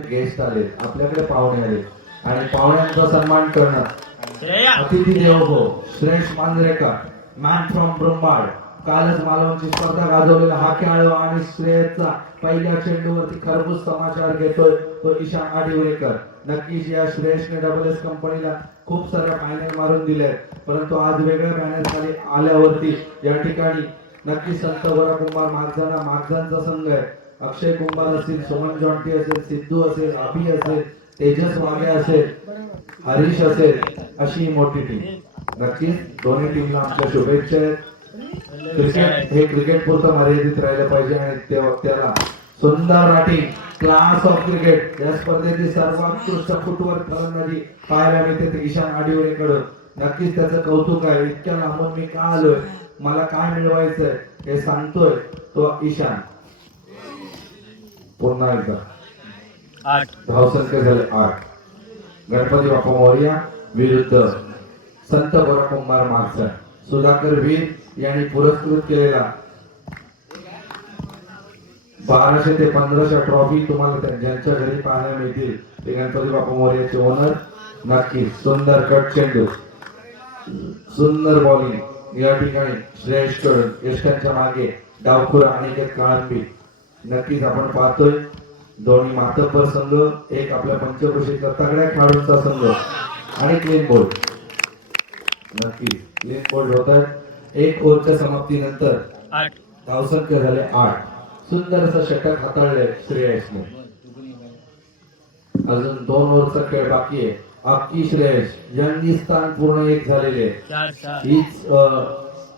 Guest आले, आपल्याकडे पाहुणे आले आणि पाहुण्यांचा सन्मान करणं. अतिथी देवो भव. श्रेष्ठ मांजरेकर, मॅन फ्रॉम ब्रह्मांड, कालच मालवणची स्पर्धा गाजवलेला हा खेळाडू आणि श्रेयसचा पहिल्या चेंडूवरती खरबूज समाचार घेतोय तो ईशान आडिवरेकर. नक्कीच या श्रेयसने डबल एस कंपनीला खूप साऱ्या फायनल मारून दिले, परंतु आज वेगळ्या बॅनर खाली आल्यावरती या ठिकाणी नक्कीच संत गोरा कुंभार मागजांचा संघ आहे. अक्षय कुंभार असेल, सोमन जॉन्टी असेल, सिद्धू असेल, अभि असेल, तेजस वागे असेल, हरीश असेल, अशी मोठी टीम. नक्कीच दोन्ही टीमला आमच्या शुभेच्छा आहेत. क्रिकेट हे क्रिकेट पुरतं मर्यादित राहिलं पाहिजे आणि त्याला सुंदर बॅटिंग, क्लास ऑफ क्रिकेट या स्पर्धेतील सर्वोत्कृष्ट फुटवर्क फलंदाजी पाहायला मिळते ते ईशान आडिवरेकडून. नक्कीच त्याचं कौतुक आहे. इतक्या लांबून मी का आलोय, मला काय मिळवायचंय हे सांगतोय तो ईशान. पुन्हा एकदा 8 धावसंख्या झाले 8. गणपती बाप्पा मोरया विरुद्ध संत गोरा कुंभार मागचा. सुधाकर वीर यांनी पुरस्कृत केलेला 1200 ते 1500 ट्रॉफी तुम्हाला ज्यांच्या घरी पाहायला मिळतील ते गणपती बाप्पा मोरयाचे ओनर. नक्की सुंदर कट चेंडू, सुंदर बॉलिंग या ठिकाणी श्रेयस कडून. यष्टांच्या मागे डावखुरा आणि काळंबी. नक्कीच आपण पाहतोय दोन्ही मातब्बर संघ, एक आपल्या पंचक्रोशीतल्या तगड्या खेळाडूंचा संघ आणि क्लीन बोल्ड. नक्की क्लीन बोल्ड होत आहे. एक ओव्हरच्या समाप्तीनंतर 8 धावसंख्या झाले 8. सुंदर असं षटक हाताळले श्रेयसने. अजून 2 ओव्हरचा खेळ बाकी आहे. अक्की श्रेयस यांनी स्थान पूर्ण एक झालेले. 4 हीच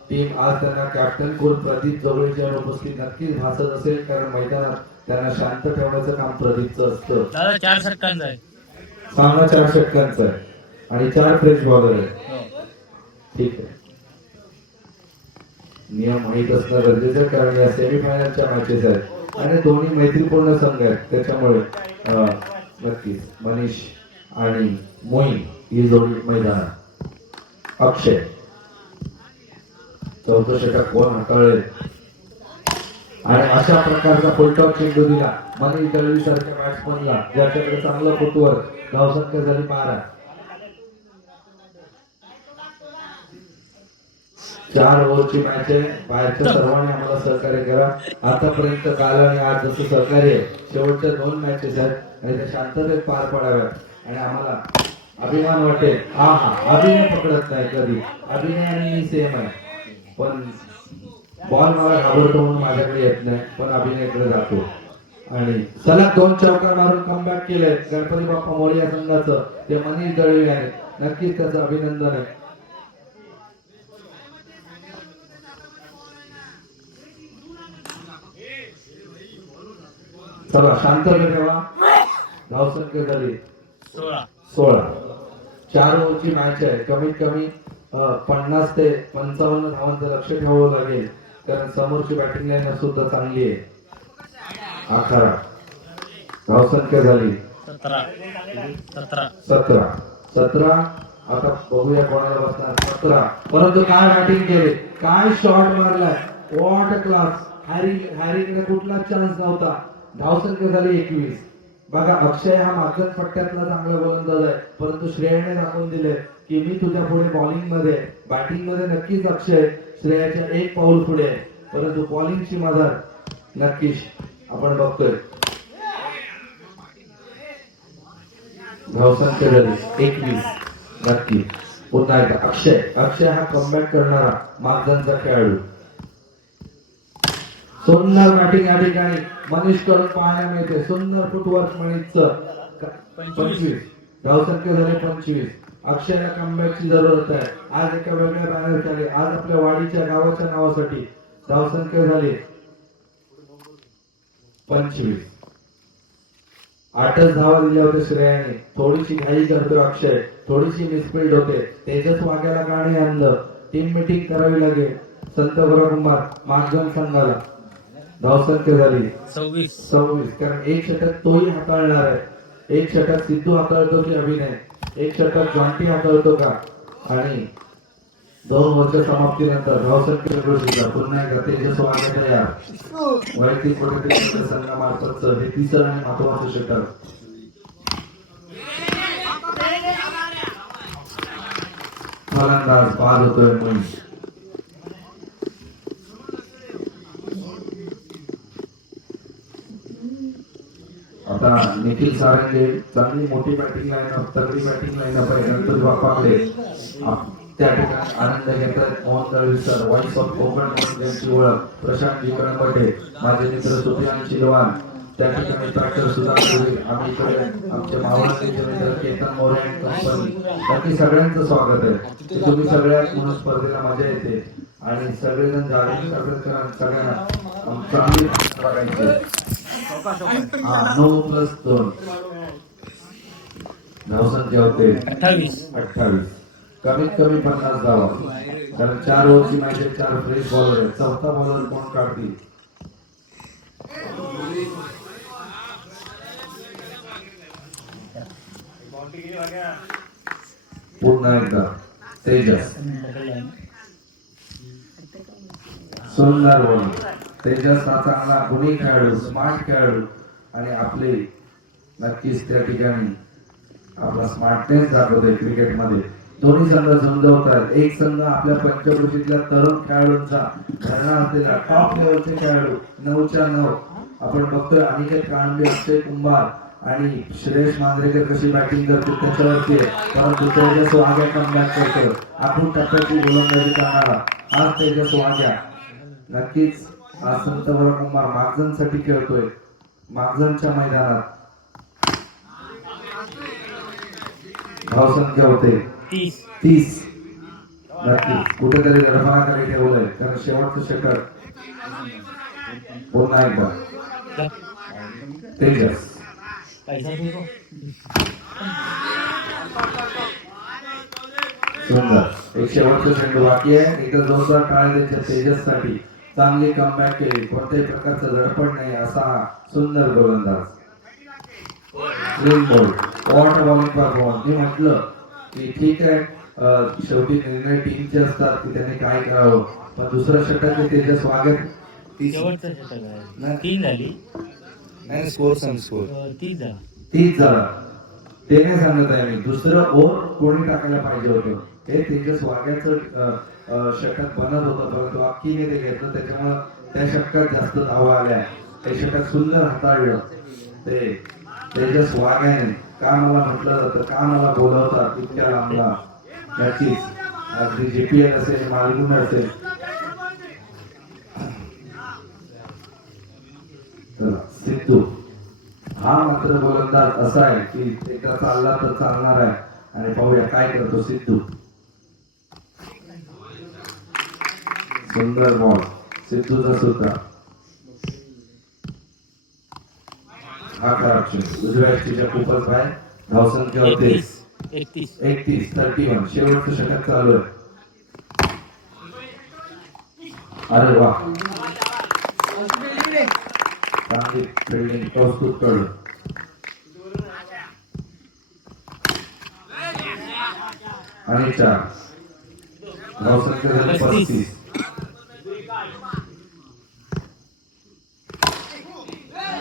टीम आज त्यांना कॅप्टन कोण प्रदीप जोगळेच्या उपस्थित नक्कीच भासत असेल, कारण मैदानात त्यांना शांत ठेवण्याचं काम प्रदीपचं असतं. दादा 4 षटकांचा आहे. सामना 4 षटकांचा आहे आणि 4 फ्रेश बॉलर आहे. हो. ठीक आहे, नियम माहीत असणं गरजेचं आहे, कारण या सेमीफायनलच्या मॅचेस आहेत आणि दोन्ही मैत्रीपूर्ण संघ आहेत. त्याच्यामुळे नक्कीच मनीष आणि मोईन ही जोडी मैदानात. अक्षय चौथं षटक कोण हाताळले आणि अशा प्रकारचा फुलटॉप चेंडू दिला मनीष दळवी सारख्या बॅट्समनला, ज्याच्याकडे चांगलं फुटवर. धावसंख्या झाली 12. 4 ओव्हरची मॅच आहे. बाहेरच्या सर्वांनी आम्हाला सहकार्य करा. आतापर्यंत काल आणि आज जसं सहकार्य आहे, शेवटच्या 2 मॅचेस आहेत आणि त्या शांततेत पार पडाव्यात आणि आम्हाला अभिमान वाटेल. हा अभिनय पकडत नाही कधी, अभिनय आणि मी सेम आहे, पण बॉल मला घाबरतो म्हणून माझ्याकडे येत नाही, पण अभिनयकडे जातो. आणि सलग 2 चौकार मारून कमबॅक केलंय गणपती बाप्पा मोरया संघाचं ते मनीष दळवी आहे. नक्कीच त्याचं अभिनंदन आहे. चला शांत ठेवा. धावसंख्या झाली 16. 4 ओव्हरची मॅच आहे. कमीत कमी 50 ते 55 धावांचं लक्ष ठेवावं लागेल, कारण समोरची बॅटिंग लाईन सुद्धा चांगली आहे. 11. धावसंख्या झाली 17. आता बघूया कोणाला बसणार. 17. परंतु काय बॅटिंग केली, काय शॉट मारलाय, व्हॉट अ क्लास. हॅरीकडे कुठलाच चान्स नव्हता. धावसंख्या झाली 21. बघा, अक्षय हा मागच्या पट्ट्यातला चांगला गोलंदाज आहे, परंतु श्रेयाने दाखवून दिले की मी तुझ्या पुढे बॉलिंग मध्ये, बॅटिंग मध्ये नक्कीच अक्षय श्रेयाच्या 1 पाऊल पुढे आहे, परंतु बॉलिंगची मदर नक्कीच आपण बघतोय. धावसंख्या झाली 21. नक्की पुन्हा एकदा अक्षय हा कमबॅक करणारा मागजांचा खेळाडू. सुंदर बॅटिंग या ठिकाणी मनीष कडून पाहायला मिळते. सुंदर फुटवर्क मनीषचं. 25. धावसंख्या झाली 25. अक्षयला कमबॅकची जरूरत आहे. आज एका वेगळ्या बॅनर खाली, आज आपल्या वाडीच्या गावाच्या नावासाठी. धावसंख्या झाली 25. 8च धावा दिल्या होत्या श्रेयाने. थोडीशी घाई करतोय अक्षय, थोडीशी मिसफिल्ड होते. तेजस वाग्याला गाणी आणलं. टीम मीटिंग करावी लागेल संत गोरा कुंभार मागजन संघाला. धावसंख्या झाली 26. कारण 1 षटक तोही हाताळणार आहे. 1 षटक सिद्धू हाताळतो की अभिनय, 1 षटक जॉन्टी हाताळतो का. आणि 2 ओव्हरच्या समाप्तीनंतर धावसंख्या पुन्हा एकदा तेजस वागे तयार. वैयक्तिक संघामार्फत हे 3रं आणि महत्वाचं षटक. फलंदाज बाद होतोय मुळी. आता निखिल सारंगे चांगली मोठी बॅटिंग लाईनअप, तगडी बॅटिंग लाईनअप आहे गणपती बाप्पाकडे. त्या ठिकाणी आनंद घेतात मोहन दळवीसर, व्हॉइस ऑफ कोकण म्हणून त्यांची ओळख. प्रशांत जी कळंबटे, माझे मित्र सुफियान शिलवान, त्या ठिकाणी डॉक्टर सुधाकर, आम्ही इकडे आमचे मावळाचे मित्र केतन मोरे अँड कंपनी. बाकी सगळ्यांचं स्वागत आहे की तुम्ही सगळ्यात म्हणून स्पर्धेला मजा येते आणि सगळेजण जागरूक करत सगळ्यांना चांगली बघायचे. 9+2 धावसंख्या होते 28. कमीत कमी 50 धावा, कारण 4 ओव्हरची मॅच आहे, 4 फ्रेश बॉलर आहेत. चौथा बॉलर कोण काढतील? पुन्हा एकदा तेजस, सुंदर बॉल. तेजस हा चांगला गुणी खेळाडू, स्मार्ट खेळाडू आणि आपले नक्कीच त्या ठिकाणी आपला स्मार्टनेस दाखवतोय क्रिकेटमध्ये. दोन्ही संघ झुंजवतात. एक संघ आपल्या पंचक्रोशीतल्या तरुण खेळाडूंचा भरणा असलेला टॉप लेवलचे खेळाडू 9च्या 9 आपण बघतोय. अनिकेत कांबळे, अक्षय कुंभार आणि श्रेयस मांजरेकर कशी बॅटिंग करतो त्याच्यावरती, परंतु तेजस वाघ्या कमबॅक करतो. आपण टप्प्याची गोलंदाजी करणारा आज तेजस वाघ्या. नक्कीच आज संतवर कुंभार मागजनसाठी खेळतोय, मागजनच्या मैदानात. धावसंख्या होते 30. नक्की कुठेतरी दडपणाकडे ठेवलंय, कारण शेवटचं षटक. पुन्हा एकदा तेजस, सुंदर. एक शेवटचं चेंडू बाकी आहे. इथं जोरदार टाळ्या द्यायच्या तेजस साठी. चांगली कमबॅक केली, कोणत्याही प्रकारचं दडपण नाही असा सुंदर गोलंदाज. Clean ball, what bowling performance. मी म्हटलं की ठीक आहे, शेवटी निर्णय टीमचे असतात की त्याने काय करावं, पण दुसरं षटक तेजस वागत 3 झाली. नाही स्कोर सांग, स्कोर 30 झाला. ते नाही सांगत आहे मी, दुसरं ओव्हर कोणी टाकायला पाहिजे होतं. हे तेजस वाघ्याचं षटक बनत होतं, परंतु अक्कीने ते घेतलं, त्याच्यामुळं त्या षटकात जास्त धावा आल्या. ते षटक सुंदर हाताळलं ते तेजस वाघ्याने. का मला म्हटलं जातं, का मला बोलवतात इतक्या लांबला. नक्कीच अगदी JPL असेल, मालगुण असेल. सिद्धू हा मात्र गोलंदाज असा आहे की एकदा चालला तर चालणार आहे. आणि पाहूया काय करतो सिद्धू. सुंदर बॉल सिद्धूचा सुद्धा. हा खराब चेंडू उजव्या च्या खूपच बाहेर. धावसंख्या होते 31. शेवटचं षटक चालू आहे. अरे वा, चांगली फिल्डिंग, कौस्तुभ कळलं. आणि 4 धावसंख्या झाली 35.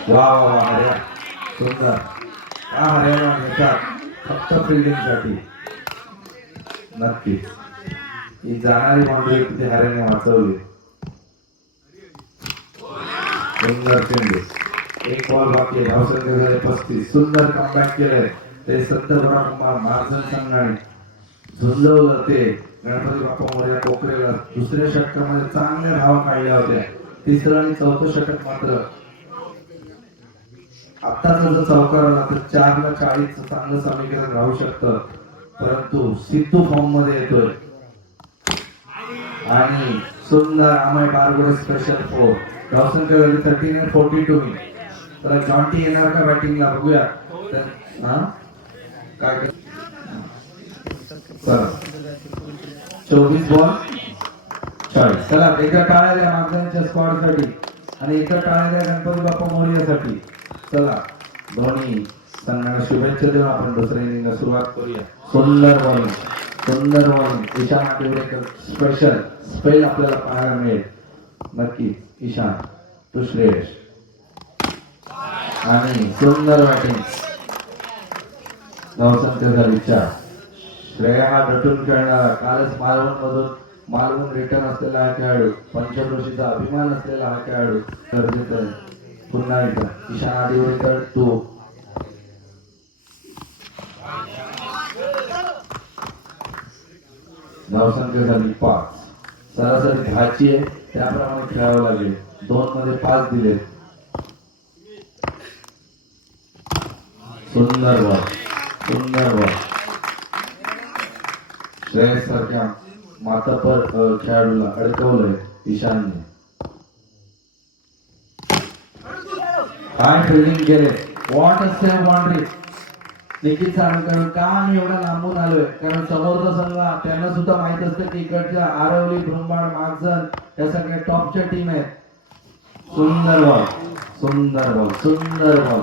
वा वा वा, सुंदर. हा हरियाणा नेतात फक्त फिल्डिंग साठी. नक्कीच ही जाणारी बाउंड्री तिथे हरियाणे वाचवली. सुंदर चेंडू, एक बॉल बाकी, धावसंख्या झाली 35. सुंदर कमबॅक केलंय ते संतबरा कुमार. मार्जन संघाने झुंजवलं ते गणपती बाप्पा मोरया कोकरेला. दुसऱ्या षटकामध्ये चांगल्या धावा काढल्या होत्या. तिसरं आणि चौथं षटक मात्र आत्ताच जर चौकार आला तर 4/40 चांगलं समीकरण राहू शकतं, परंतु सिद्धू फॉर्म मध्ये येतोय. आणि सुंदर अमय बारगोडे स्पेशल 4. धावसंख्या झाली 13-42. तर जॉन्टी येणार का बॅटिंगला, बघूया. काय 24 बॉल 40. चला एकदा टाळ्या द्या मागच्या स्क्वॉड साठी आणि एकदा टाळ्या द्या गणपती बाप्पा मोरयासाठी. चला दोन्ही संघांना शुभेच्छा देऊन आपण दुसऱ्या इनिंगला सुरुवात करूया. सुंदर बॉलिंग, सुंदर बॉलिंग. ईशान आठवडेकर स्पेशल स्पेल आपल्याला पाहायला मिळेल. नक्की ईशान टू श्रेयस. आणि सुंदर बॅटिंग. धावसंख्या झाली 4. श्रेया हा नटून खेळणारा, कालच मालवण मधून मालवण रिटर्न असलेला हा खेळाडू, पंचक्रोशीचा अभिमान असलेला हा खेळाडू गरजेचं आहे. पुन्हा एकदा ईशान आदिवडेकर तो धावसंख्या झाली 5. सरासरी 10ची आहे, त्याप्रमाणे खेळावं लागेल. 2 मध्ये 5 दिले. सुंदर बॉल, सुंदर बॉल. श्रेयस सारख्या मातापर खेळाडूला अडकवलंय ईशानने. काय फिल्डिंग केले, what a save boundary. Nikhil सावंतकडून का आम्ही एवढा लांबून आलोय, कारण समोरचा संघ त्यांना सुद्धा माहित असतं की इकडच्या आरवली, ब्रह्मांड, मागजन या सगळ्या टॉपच्या टीम आहेत. सुंदर बॉल, सुंदर बॉल, सुंदर बॉल.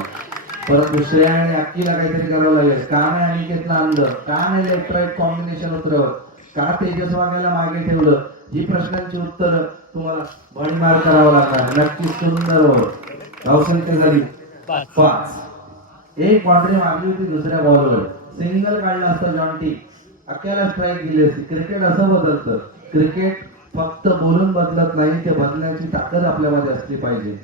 परंतु श्रेया आणि अक्कीला काहीतरी करावं लागेल. का नाही अनिकेतला आणलं, का नाही लेफ्ट राईट कॉम्बिनेशन उतरवत, का तेजस वाघेला मागे ठेवलं, ही प्रश्नांची उत्तर तुम्हाला भडीमार करावं लागणार. नक्कीच सुंदर बॉल. धावसंख्या झाली 5. एक बाउंड्री मारली होती दुसऱ्या बॉलवर, सिंगल काढला असतं जॉन्टी, अख्याला स्ट्राईक दिली असती. क्रिकेट असं बदलतं. क्रिकेट फक्त बोलून बदलत नाही, ते बदलण्याची ताकद आपल्यामध्ये असली पाहिजे.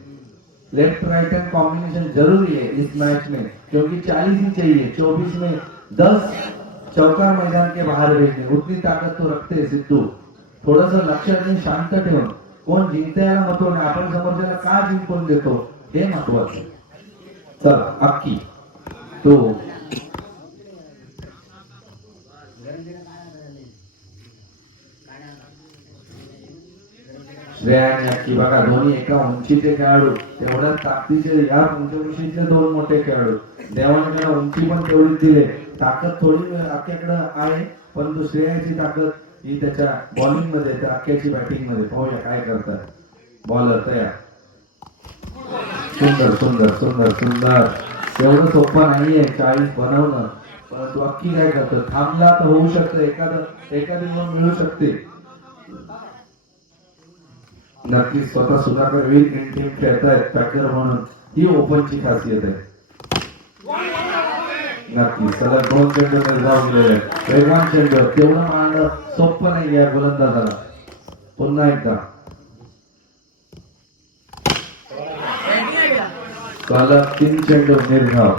लेफ्ट राइट हैंड कॉम्बिनेशन जरूरी है इस मैच में, क्योंकि 40 ही चाहिए. 24 में 10 चौका मैदान के बाहर भेजने, उतनी ताकद तो रखते हैं सिद्धू. थोडस लक्ष आणि शांत ठेवून कोण जिंकते याला महत्व नाही, आपण समोरच्याला का जिंकून देतो हे महत्वाचं. चल अक्की तो श्रेया आणि अक्की बघा, दोन्ही एका उंचीचे खेळाडू, तेवढ्याच ताकदीचे. या पंचकृषीतले 2 मोठे खेळाडू. देवाने त्यांना उंची पण तेवढीच दिले. ताकद थोडी अक्क्याकडे आहे, परंतु श्रेयाची ताकद ही त्याच्या बॉलिंग मध्ये, त्या अक्क्याची बॅटिंग मध्ये. पाहूया काय करतात. बॉलर तयार. सुंदर सुंदर सुंदर सुंदर. एवढं सोपं नाहीये 40 बनवणं, परंतु अक्की काय करतं, थांबला तर होऊ शकतं, एखादी मिळू शकते. नक्कीच स्वतः सुधाकर वीर टीम खेळतायत पॅकर म्हणून, ही ओपनची खासियत आहे. नक्कीच सलग 2 चेंडू निर्धाव केलेले आहेत. वेगवान चेंडू, तेवढं मांडणं सोपं नाही या गोलंदाजाला. पुन्हा एकदा सलग 3 चेंडू निर्धाव.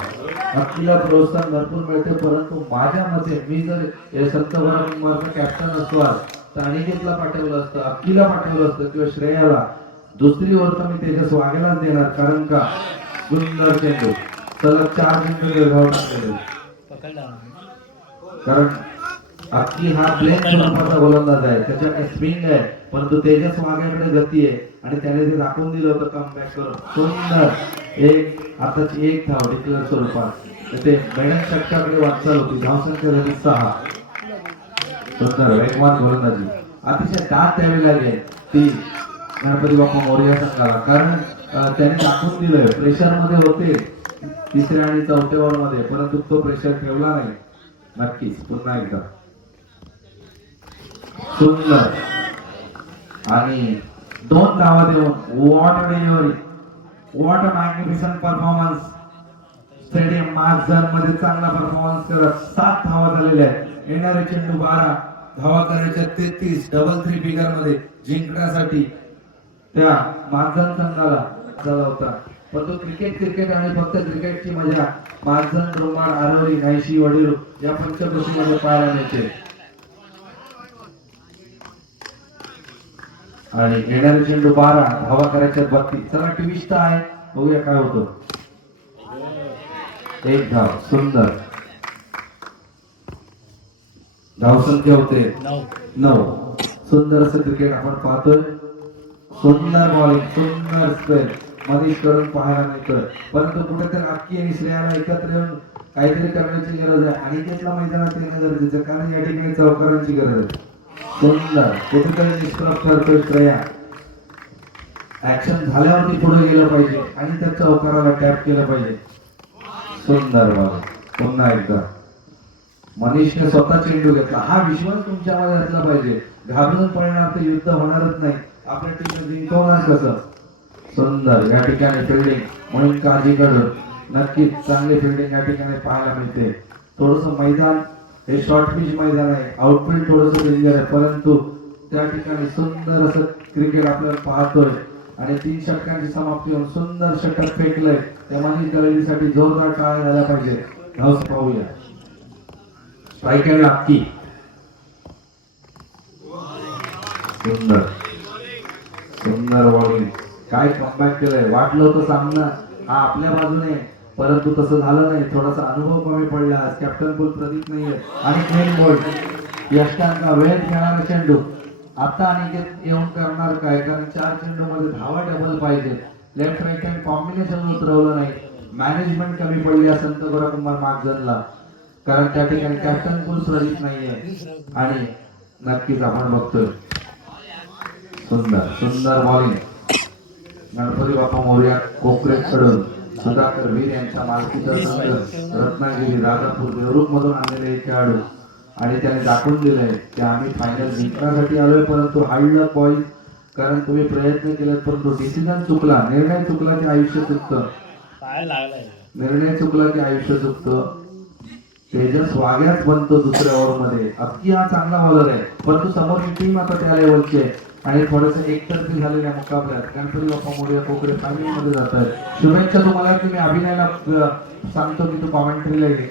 अक्कीला प्रोत्साहन भरपूर मिळते, परंतु माझ्या मते मी जर संत कॅप्टन असतो तर अनिकेतला पाठवलं असतं, अक्कीला पाठवलं असतं किंवा श्रेयाला. दुसरी ओव्हर तर मी तेजस वाघेलाच देणार, कारण का सुंदर चेंडू, सलग 4 चेंडू निर्धाव टाकलेले. कारण अक्की हा प्लेन स्वरूपाचा गोलंदाज आहे, त्याच्याकडे स्विंग आहे, परंतु तेजस वाघेकडे गती आहे आणि त्याने ते दाखवून दिलं होतं कमबॅक करून. सुंदर आताची 1 धाव डिक्लेअर स्वरूपात. ते मेडन षटकाकडे वाटचाल होती. धावसंख्या झाली 6. सुंदर वेगवान गोलंदाजी, अतिशय दाट द्यावी लागेल ती गणपती बाप्पा मोरया संघाला, कारण त्याने दाखवून दिलंय प्रेशर मध्ये होते 3ऱ्या आणि 4थ्या ओव्हर मध्ये, परंतु तो प्रेशर ठेवला नाही. नक्कीच पुन्हा एकदा सुंदर आणि 2 धावा देऊन what delivery, what a magnificent performance. Stadium Marksans मध्ये चांगला परफॉर्मन्स करत 7 धावा झालेल्या आहेत. येणारे चेंडू 12, धावा करायच्या 33, डबल 3 फिगर मध्ये जिंकण्यासाठी त्या मार्क्सन संघाला झाला होता. परंतु क्रिकेट आणि फक्त क्रिकेटची मजा मार्क्सन, रोमान, आरवली, नाईशी, वडील या पंचकृषीमध्ये पाहायला मिळते. आणि येणारे चेंडू 12, धावा करायच्या 32. चला ट्विस्ट आहे, बघूया काय होतं. 1 धाव. सुंदर धावसंख्या होते 9. सुंदर असं क्रिकेट आपण पाहतोय. सुंदर बॉलिंग, सुंदर स्पेल मनीष कडून पाहायला मिळतं, परंतु कुठेतरी अक्की आणि श्रेयाला एकत्र येऊन काहीतरी करण्याची गरज आहे. आणि त्यातला मैदानात येणं गरजेचं, कारण या ठिकाणी चौकारांची गरज आहे. सुंदर कुठेतरी निष्प्रभ ठरतोय श्रेया. ऍक्शन झाल्यावरती पुढे गेलं पाहिजे आणि त्या चौकाराला टॅप केलं पाहिजे. सुंदर बॉल. पुन्हा एकदा मनीषने स्वतः चेंडू घेतला. हा विश्वास तुमच्यामध्ये असला पाहिजे. घाबरून पडणार तर युद्ध होणारच नाही. आपल्या टीम जिंकवणार कसं. सुंदर या ठिकाणी फिल्डिंग म्हणून काळजी कडून नक्कीच चांगली फिल्डिंग या ठिकाणी पाहायला मिळते. थोडस मैदान हे शॉर्ट पिच मैदान आहे, आउटफील्ड थोडंसं डेंजर आहे, परंतु त्या ठिकाणी सुंदर असं क्रिकेट आपल्याला पाहतोय आणि 3 षटकांची समाप्ती होऊन सुंदर षटक फेकलंय. त्या मनीष दळवीसाठी जोरदार टाळ्या झाल्या पाहिजे. धाव पाहूया. स्ट्राईक अँड लाकी. सुंदर सुंदर बॉलिंग. काय कमबॅक केलंय. वाटलं होतं सामना हा आपल्या बाजूने, परंतु तसं झालं नाही. थोडासा अनुभव कमी पडला. कॅप्टन कुल प्रदीप नाहीये आणि क्लीन बोल्ड. यष्टांका वेळ खेळणारा चेंडू. आता अनिकेत येऊन करणार काय, कारण 4 चेंडू मध्ये धावा डबल पाहिजे. लेफ्ट राईट हँड कॉम्बिनेशन उतरवलं नाही. मॅनेजमेंट कमी पडली या संत गोराकुमार मागजनला, कारण त्या ठिकाणी कॅप्टन कुल प्रदीप नाहीये आणि नक्कीच आपण बघतोय सुंदर सुंदर बॉलिंग. गणपती बाप्पा मोरया कोकरेकडून सुधाकर वीर यांच्या मालकीचा संघ रत्नागिरी राजापूर देवरुख मधून आलेले एक खेळाडू आणि त्याने दाखवून दिलंय की आम्ही फायनल जिंकण्यासाठी आलोय, परंतु हार्ड लक बॉईज, कारण तुम्ही प्रयत्न केलेत परंतु डिसिजन चुकला, निर्णय चुकला की आयुष्य चुकतं. काय लागलाय निर्णय चुकला की आयुष्य चुकतं. तेजस वाग्याच बनतो दुसऱ्या ओव्हर मध्ये. अगदी हा चांगला बॉलर आहे, परंतु समोरची टीम आता त्या लेवलची आहे आणि थोडस एकतर्फी झालेल्या मुकाबल्यात गणपती बाप्पा मोरया कोकरे फायनल मध्ये जात आहेत. शुभेच्छा तुम्हाला. तुम्ही अभिनयाला सांगतो की तू कॉमेंट्रीला ये.